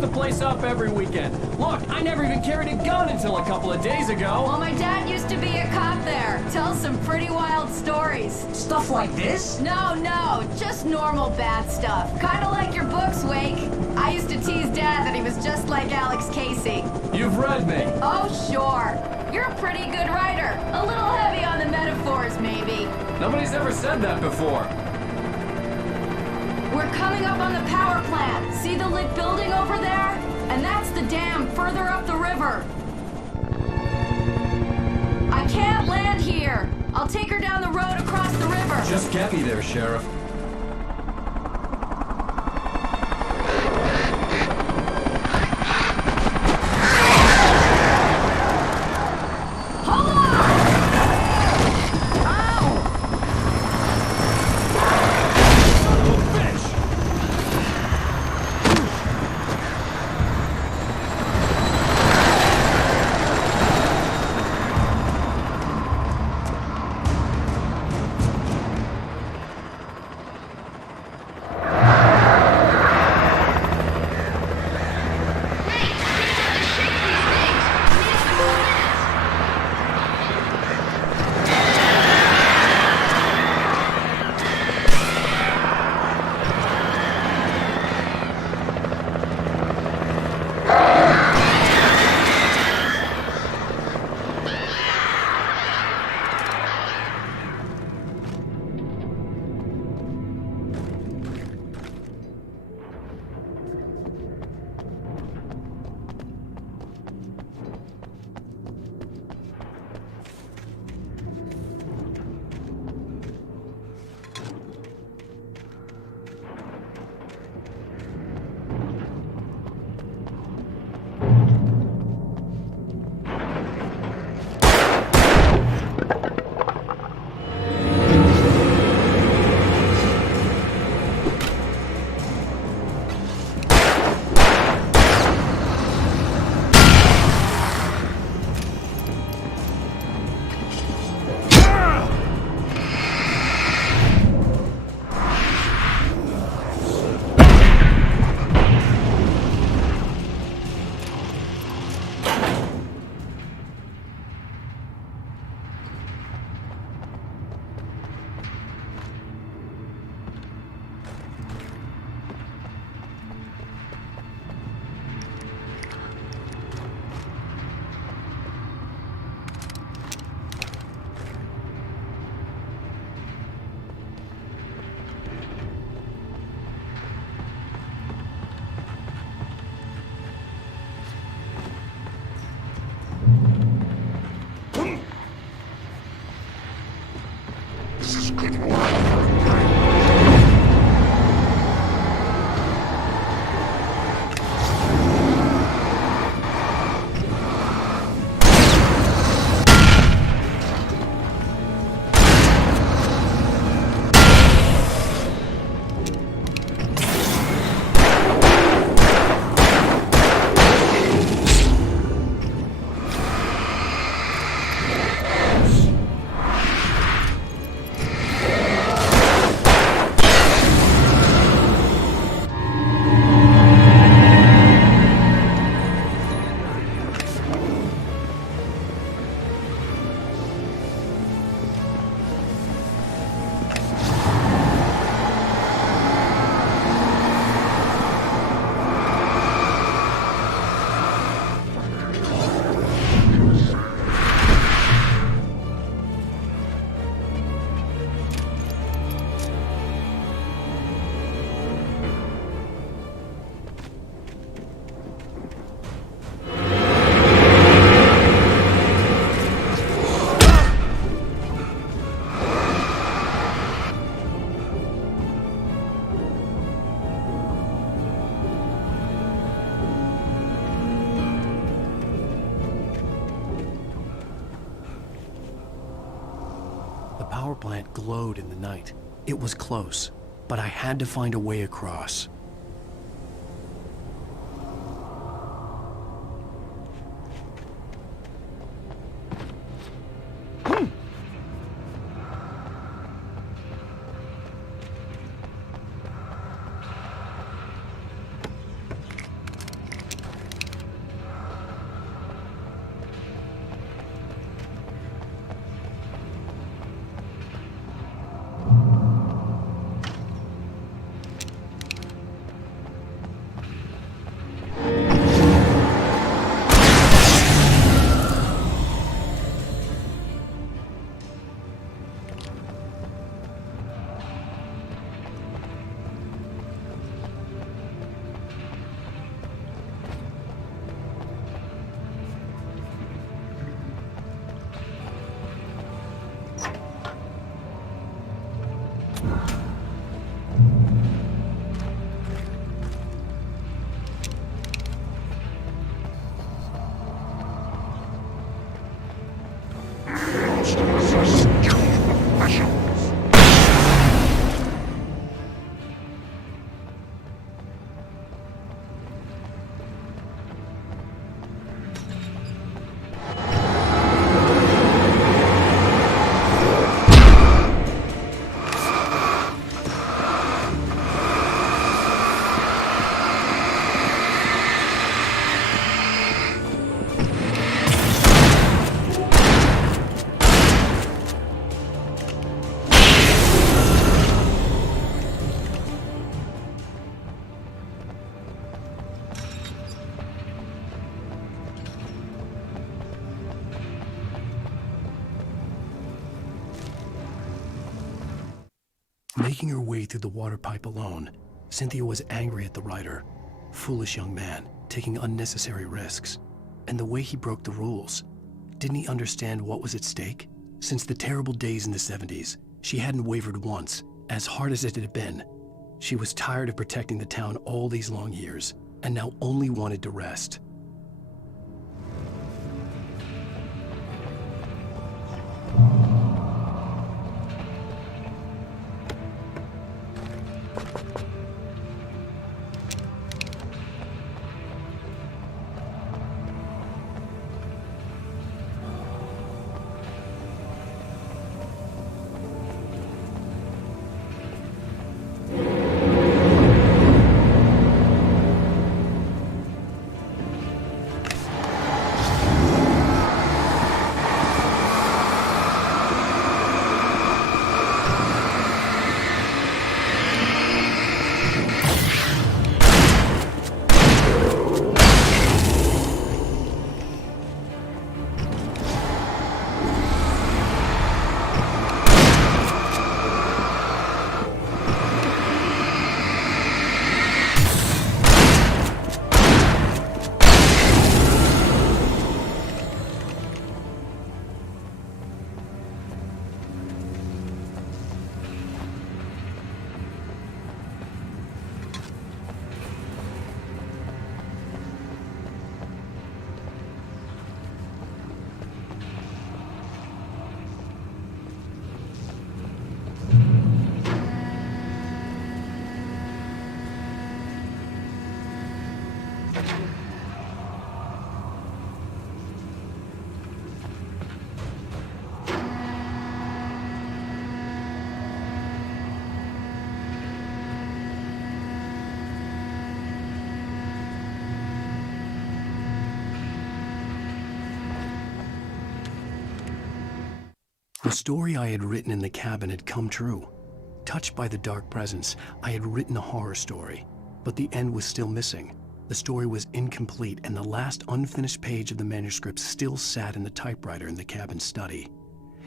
the place up every weekend. Look, I never even carried a gun until a couple of days ago. Well, my dad used to be a cop there. Tells some pretty wild stories. Stuff like this? No, just normal bad stuff. Kinda like your books, Wake. I used to tease Dad that he was just like Alex Casey. You've read me. Oh, sure. You're a pretty good writer. A little heavy on the metaphors, maybe. Nobody's ever said that before. We're coming up on the power plant. See the lit building over there? And that's the dam further up the river. I can't land here. I'll take her down the road across the river. Just get me there, Sheriff. power plant glowed in the night. It was close, but I had to find a way across. Making her way through the water pipe alone, Cynthia was angry at the writer. Foolish young man, taking unnecessary risks. And the way he broke the rules. Didn't he understand what was at stake? Since the terrible days in the 70s, she hadn't wavered once, as hard as it had been. She was tired of protecting the town all these long years, and now only wanted to rest. The story I had written in the cabin had come true. Touched by the dark presence, I had written a horror story, but the end was still missing. The story was incomplete, and the last unfinished page of the manuscript still sat in the typewriter in the cabin study.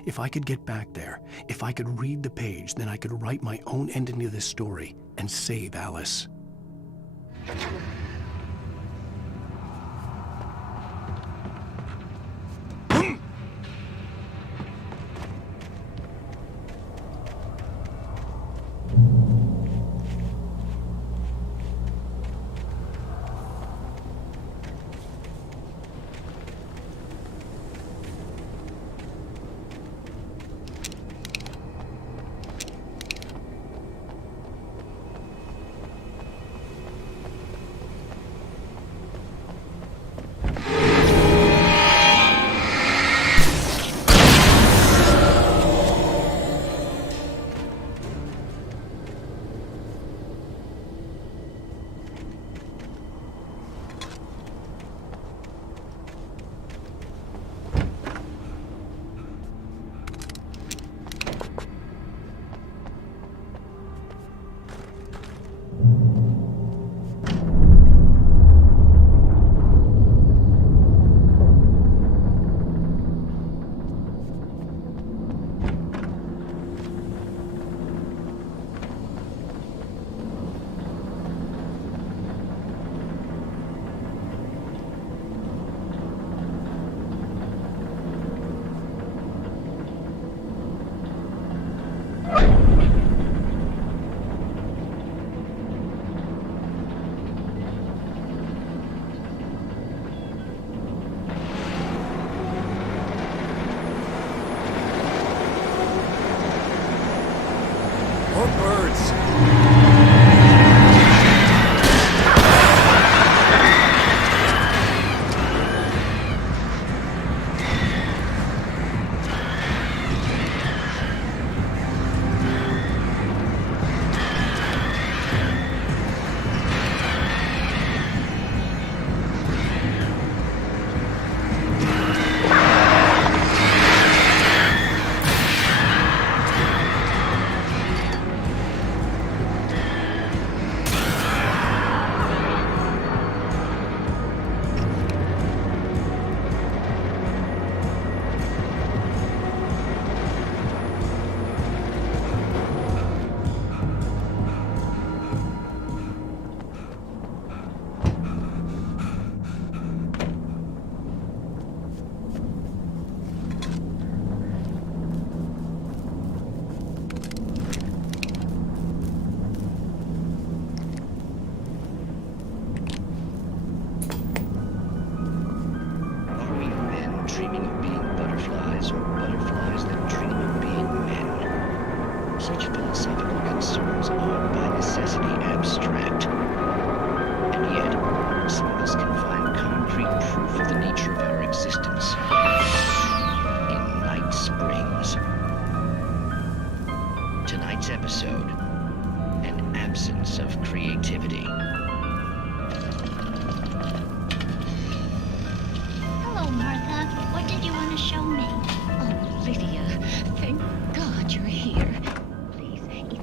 If I could get back there, if I could read the page, then I could write my own ending to this story and save Alice. dreaming of being butterflies, or butterflies that dream of being men. Such philosophical concerns are by necessity abstract. And yet, some of us can find concrete proof of the nature of our existence in Night Springs. Tonight's episode, an absence of creativity. Hello, Martha. What did you want to show me? Oh, Lydia, thank God you're here. Please, Ethan.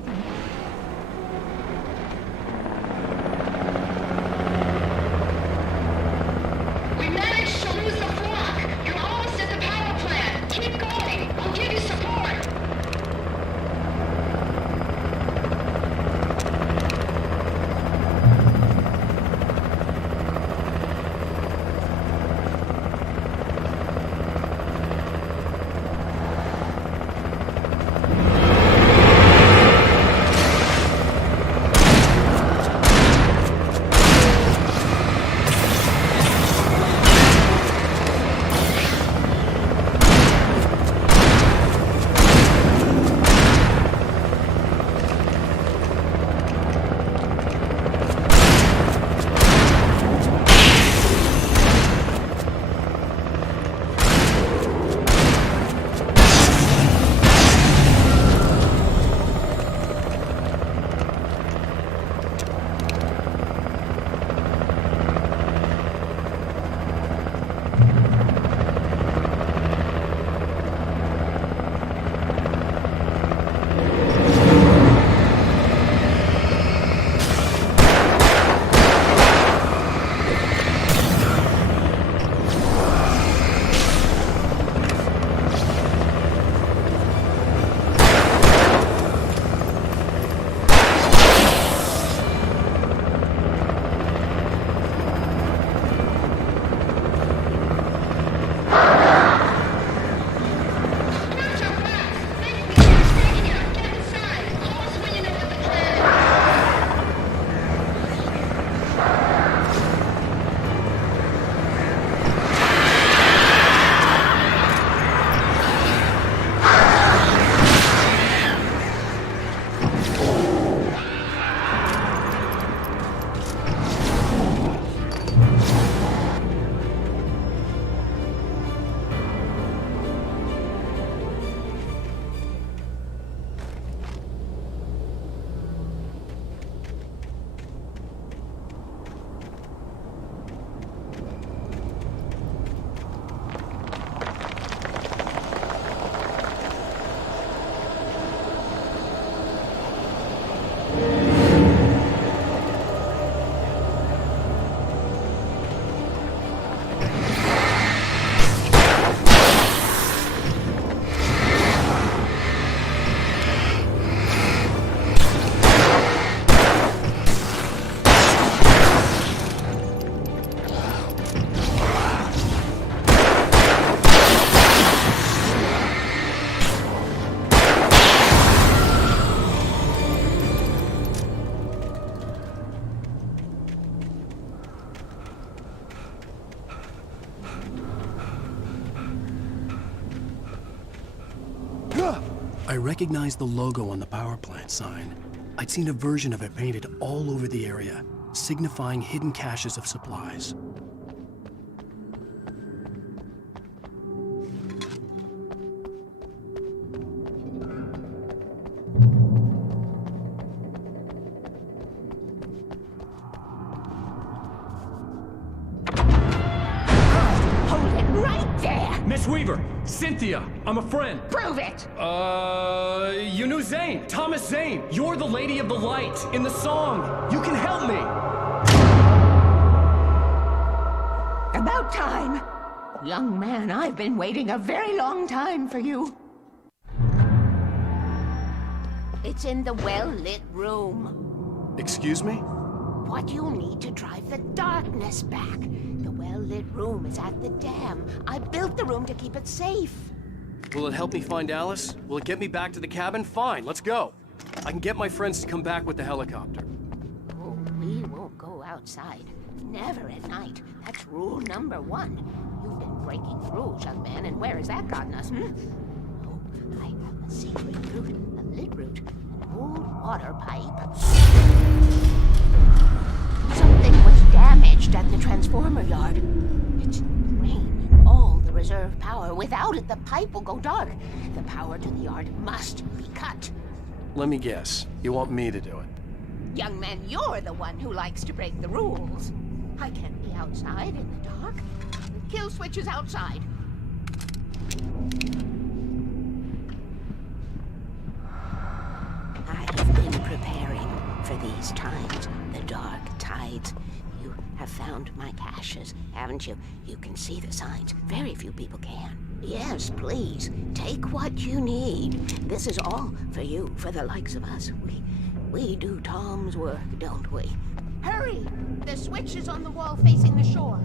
We managed to lose the flock. You're almost at the power plant. Keep going. I'll give you support. I recognized the logo on the power plant sign. I'd seen a version of it painted all over the area, signifying hidden caches of supplies. Hold it right there! Miss Weaver, Cynthia, I'm a friend. Prove it! You knew Zane, Thomas Zane. You're the Lady of the Light in the song. You can help me. About time! Young man, I've been waiting a very long time for you. It's in the well-lit room. Excuse me? What you need to drive the darkness back. The well-lit room is at the dam. I built the room to keep it safe. Will it help me find Alice? Will it get me back to the cabin? Fine, let's go. I can get my friends to come back with the helicopter. Oh, we won't go outside. Never at night. That's rule number 1. You've been breaking the rules, young man, and where has that gotten us, Oh, I have a secret route, a lit route, an old water pipe. Something was damaged at the transformer yard. It's draining all the reserve power. Without it, the pipe will go dark. The power to the yard must be cut. Let me guess. You want me to do it? Young man, you're the one who likes to break the rules. I can't be outside in the dark. The kill switch is outside. I've been preparing for these times, the dark tides. You have found my caches, haven't you? You can see the signs. Very few people can. Yes, please, take what you need. This is all for you, for the likes of us. We do Tom's work, don't we? Hurry! The switch is on the wall facing the shore.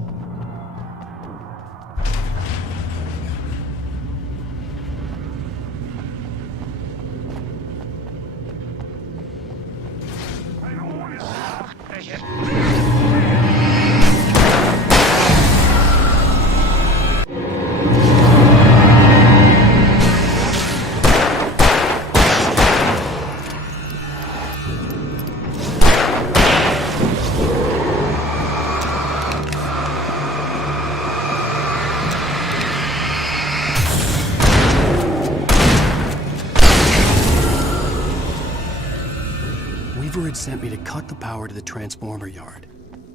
Weaver had sent me to cut the power to the transformer yard.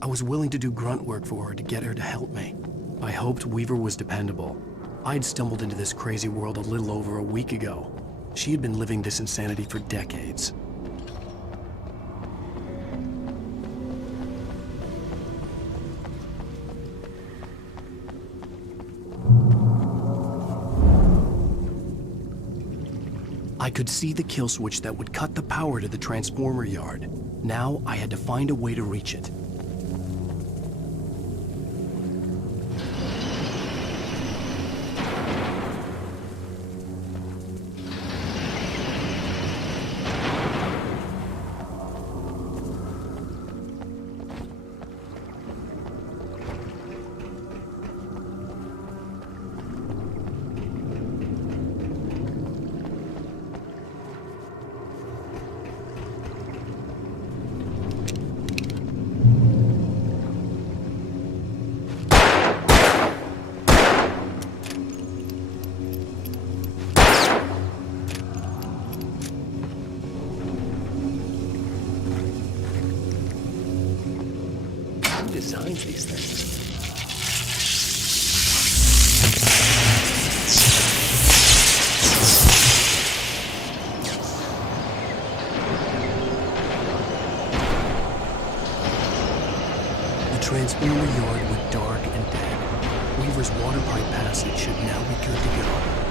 I was willing to do grunt work for her to get her to help me. I hoped Weaver was dependable. I'd stumbled into this crazy world a little over a week ago. She had been living this insanity for decades. I could see the kill switch that would cut the power to the transformer yard. Now I had to find a way to reach it. Designed these things. The transformer yard went dark and dead. Weaver's water pipe passage should now be good to go.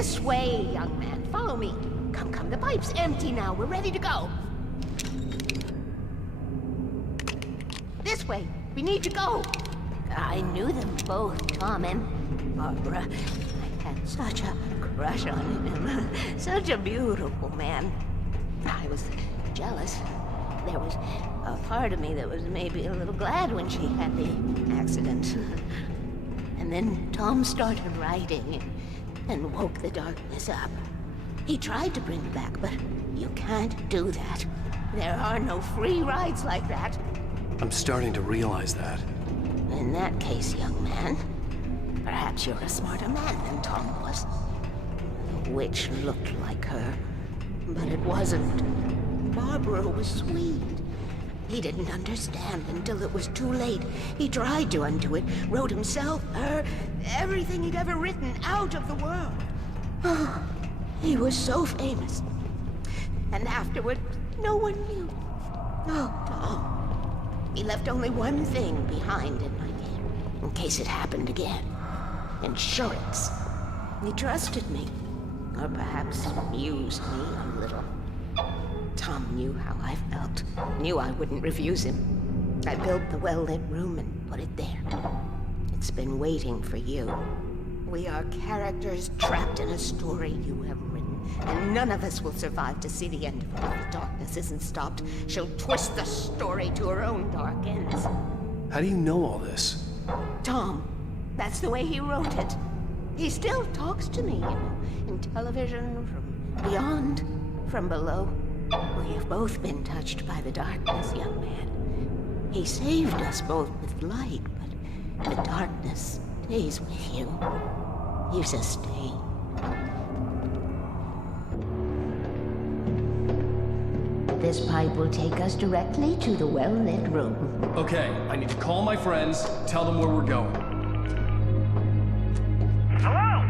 This way, young man. Follow me. Come, come. The pipe's empty now. We're ready to go. This way. We need to go. I knew them both, Tom and Barbara. I had such a crush on him. Such a beautiful man. I was jealous. There was a part of me that was maybe a little glad when she had the accident. And then Tom started writing and woke the darkness up. He tried to bring it back, but you can't do that. There are no free rides like that. I'm starting to realize that. In that case, young man, perhaps you're a smarter man than Tom was. The witch looked like her, but it wasn't. Barbara was sweet. He didn't understand until it was too late. He tried to undo it, wrote himself, her, everything he'd ever written out of the world. Oh, he was so famous. And afterward, no one knew. Oh, Tom. He left only one thing behind in my game, in case it happened again. Insurance. He trusted me. Or perhaps used me a little. Tom knew how I felt. Knew I wouldn't refuse him. I built the well-lit room and put it there. It's been waiting for you. We are characters trapped in a story you have written, and none of us will survive to see the end of it if the darkness isn't stopped. She'll twist the story to her own dark ends. How do you know all this? Tom, that's the way he wrote it. He still talks to me, you know, in television, from beyond, from below. We have both been touched by the darkness, young man. He saved us both with light, but the darkness stays with you. You sustain. This pipe will take us directly to the well-lit room. Okay, I need to call my friends, tell them where we're going. Hello?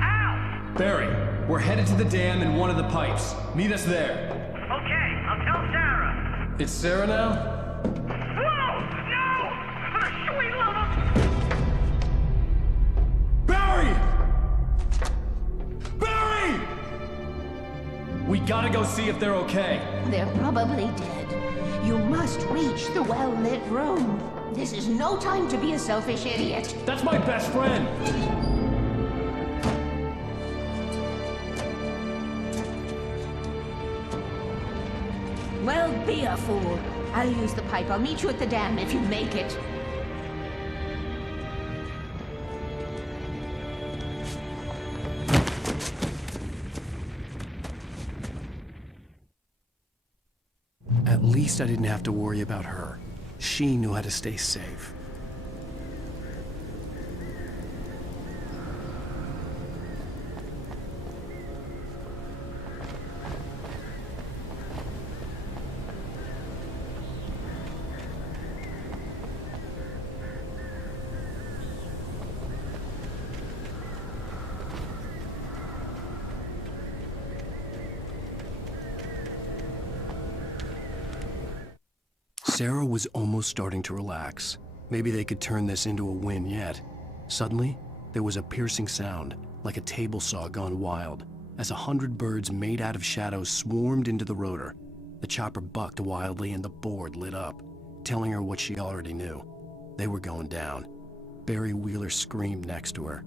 Al! Barry, we're headed to the dam in one of the pipes. Meet us there. Okay, I'll tell Sarah. It's Sarah now? Whoa! No! For the sweet love of... Barry! Barry! We gotta go see if they're okay. They're probably dead. You must reach the well-lit room. This is no time to be a selfish idiot. That's my best friend! Well, be a fool. I'll use the pipe. I'll meet you at the dam if you make it. At least I didn't have to worry about her. She knew how to stay safe. Sarah was almost starting to relax. Maybe they could turn this into a win yet. Suddenly, there was a piercing sound, like a table saw gone wild, as 100 birds made out of shadows swarmed into the rotor. The chopper bucked wildly and the board lit up, telling her what she already knew. They were going down. Barry Wheeler screamed next to her.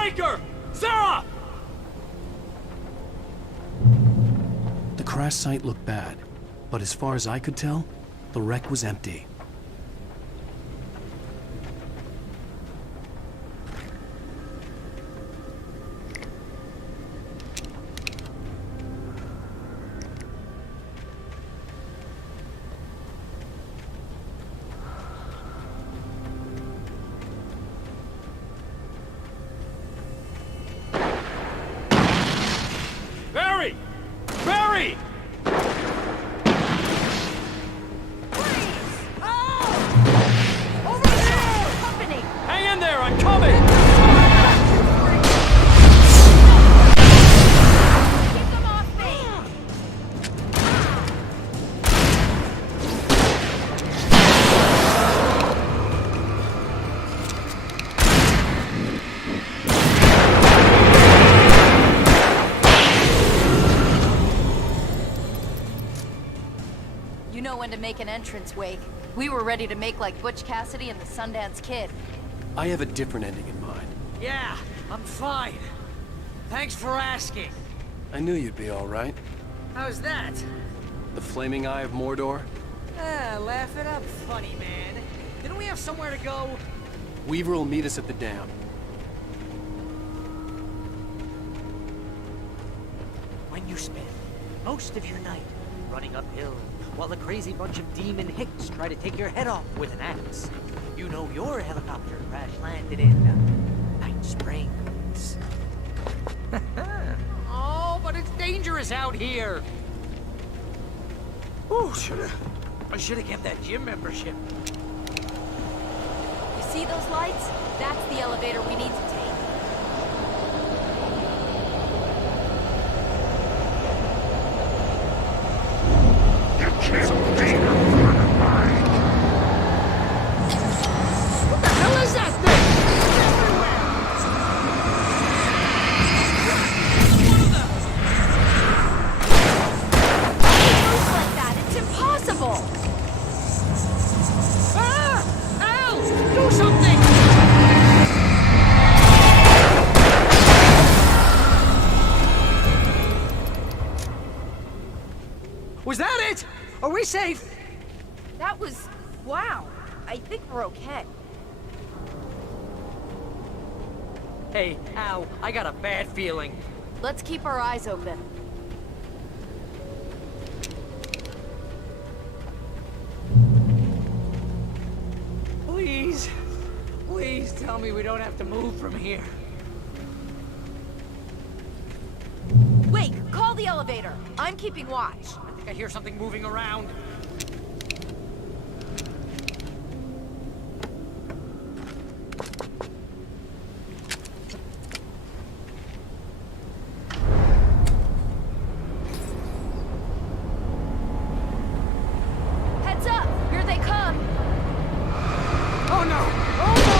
breaker! Sarah! The crash site looked bad, but as far as I could tell, the wreck was empty. Barry! Barry! Over there! Company! Hang in there, I'm coming! Keep them off me! You know when to make an entrance, Wake. We were ready to make like Butch Cassidy and the Sundance Kid. I have a different ending in mind. Yeah, I'm fine. Thanks for asking. I knew you'd be all right. How's that? The flaming eye of Mordor? Laugh it up, funny man. Didn't we have somewhere to go? Weaver will meet us at the dam. When you spend most of your night running uphill while a crazy bunch of demon hicks try to take your head off with an axe, you know your helicopter crash landed in Night Springs. Oh, but it's dangerous out here. Oh, I should have kept that gym membership. You see those lights? That's the elevator we need to take. What the hell is that thing? Moves like that, it's impossible! Ah! Al! Do something! Was that it? Are we safe? That was... wow. I think we're okay. Hey, Al, I got a bad feeling. Let's keep our eyes open. Please, please tell me we don't have to move from here. Wake, call the elevator. I'm keeping watch. I think I hear something moving around. Heads up! Here they come! Oh no! Oh no!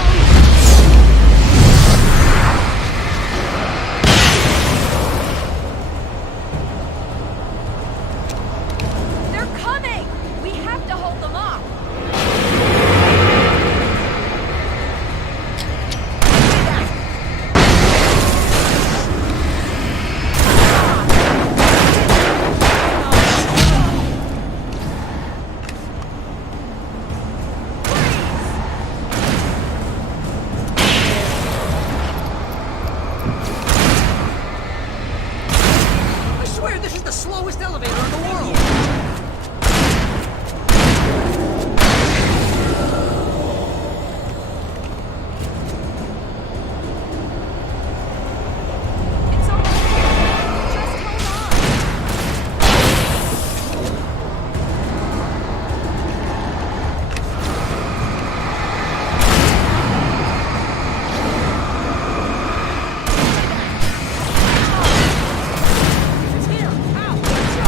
They're coming! We have to hold them off! I swear this is the slowest elevator in the world! It's almost here! Just hold on! It's here! Al, let's go!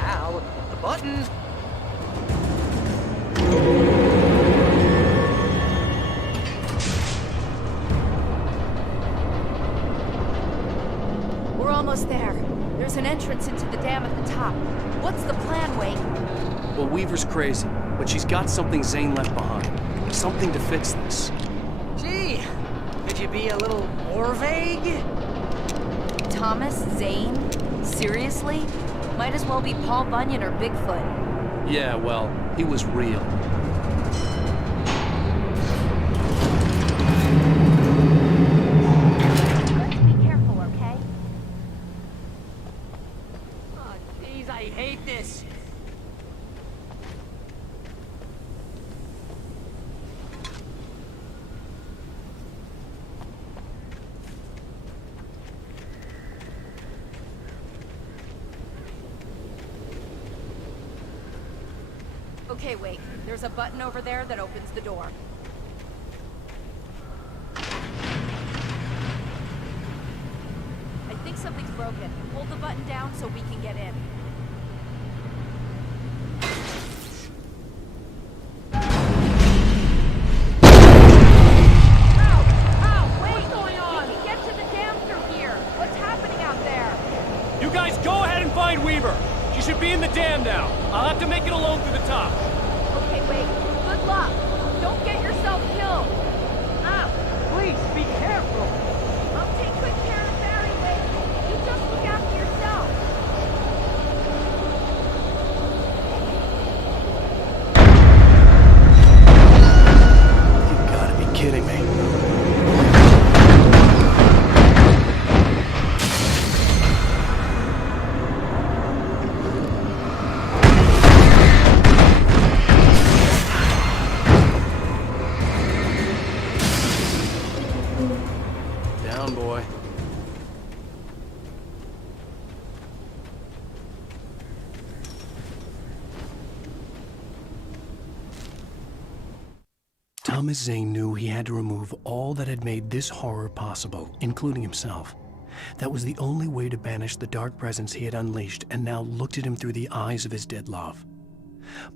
Al, the button! We're almost there. There's an entrance into the dam at the top. What's the plan, Wake? Well, Weaver's crazy. but she's got something Zane left behind. Something to fix this. Gee, could you be a little more vague? Thomas Zane? Seriously? Might as well be Paul Bunyan or Bigfoot. Yeah, well, he was real. Let's be careful, okay? Oh, jeez, I hate this. Okay, wait. There's a button over there that opens the door. I think something's broken. Hold the button down so we can get in. What's going on? We can get to the dam through here. What's happening out there? You guys go ahead and find Weaver. She should be in the dam now. I'll have to make it alone through the top. Okay, wait. Good luck. Don't get yourself killed. Please, be careful. I'll take good care of Barry, wait. You just look after yourself. You gotta be kidding me. Down, boy. Thomas Zane knew he had to remove all that had made this horror possible, including himself. That was the only way to banish the dark presence he had unleashed and now looked at him through the eyes of his dead love.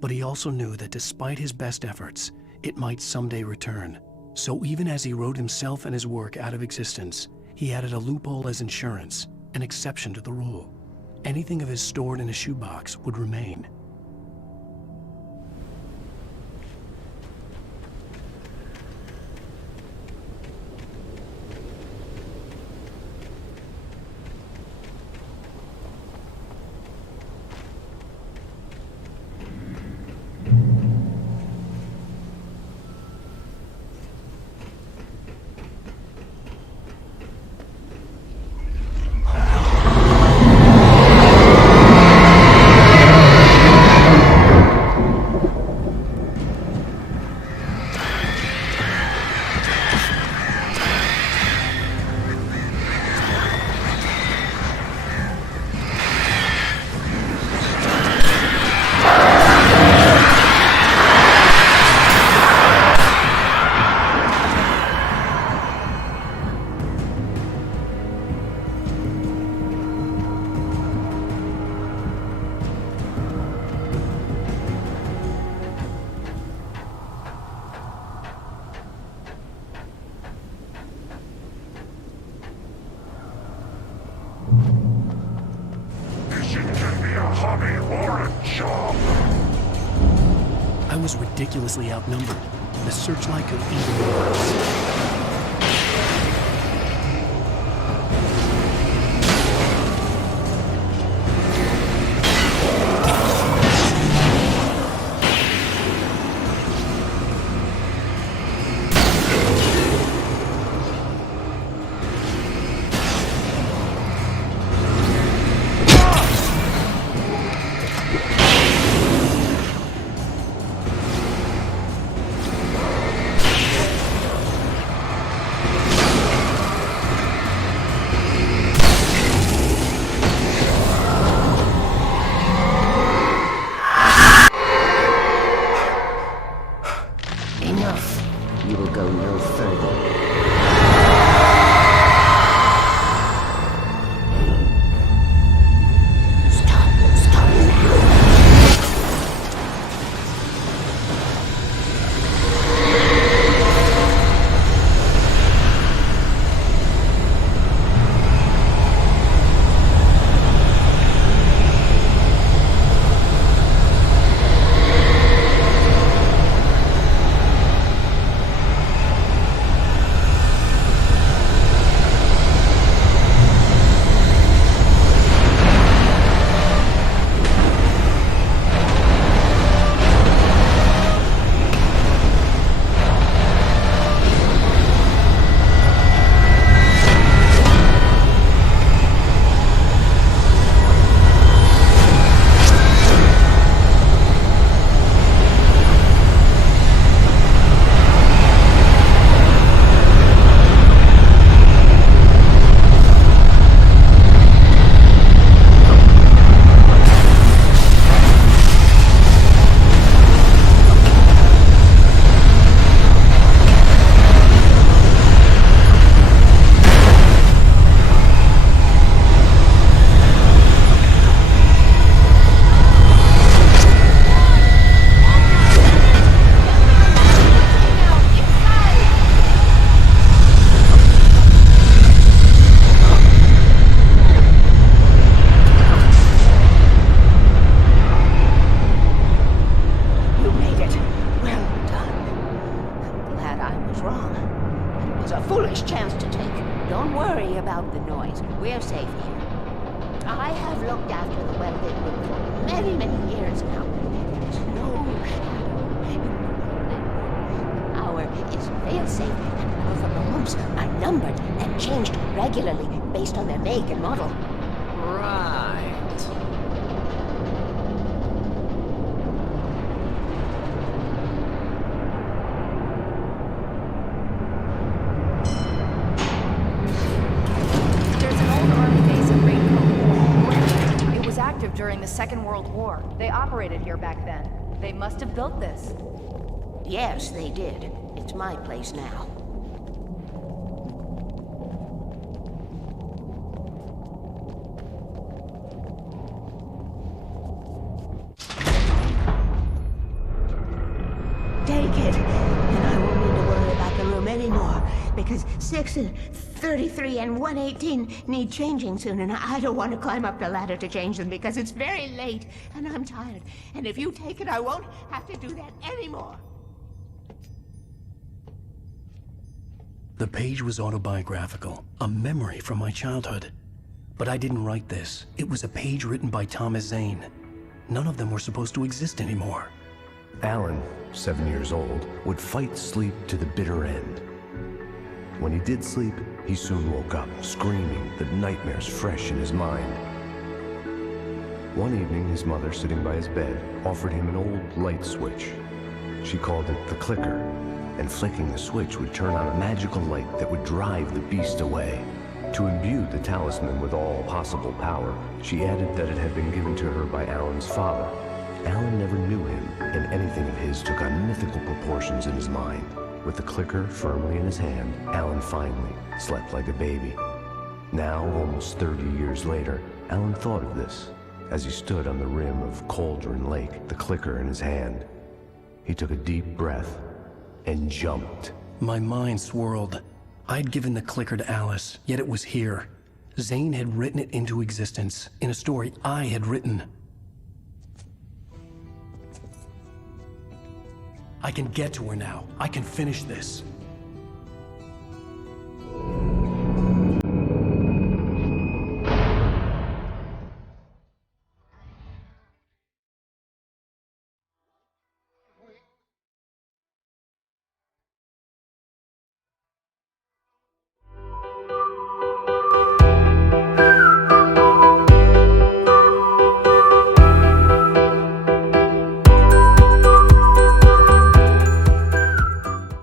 But he also knew that despite his best efforts, it might someday return. So even as he wrote himself and his work out of existence, he added a loophole as insurance, an exception to the rule. Anything of his stored in a shoebox would remain. I was ridiculously outnumbered. The searchlight could even be worse. You will go no further. Stop now. foolish chance to take. Don't worry about the noise. We're safe here. I have looked after the well-lit room for many, many years now. There's no shadow in the well-lit room. The power is fail-safe, and all the bulbs are numbered and changed regularly based on their make and model. Right. During the Second World War. They operated here back then. They must have built this. Yes, they did. It's my place now. Take it, and I won't need to worry about the room anymore, because 6 and 33 and 118 need changing soon, and I don't want to climb up the ladder to change them because it's very late, and I'm tired. And if you take it, I won't have to do that anymore. The page was autobiographical, a memory from my childhood. But I didn't write this. It was a page written by Thomas Zane. None of them were supposed to exist anymore. Alan, 7 years old, would fight sleep to the bitter end. When he did sleep, he soon woke up, screaming, the nightmares fresh in his mind. One evening, his mother, sitting by his bed, offered him an old light switch. She called it the clicker, and flicking the switch would turn on a magical light that would drive the beast away. To imbue the talisman with all possible power, she added that it had been given to her by Alan's father. Alan never knew him, and anything of his took on mythical proportions in his mind. With the clicker firmly in his hand, Alan finally slept like a baby. Now, almost 30 years later, Alan thought of this as he stood on the rim of Cauldron Lake, the clicker in his hand. He took a deep breath and jumped. My mind swirled. I'd given the clicker to Alice, yet it was here. Zane had written it into existence, in a story I had written. I can get to her now. I can finish this.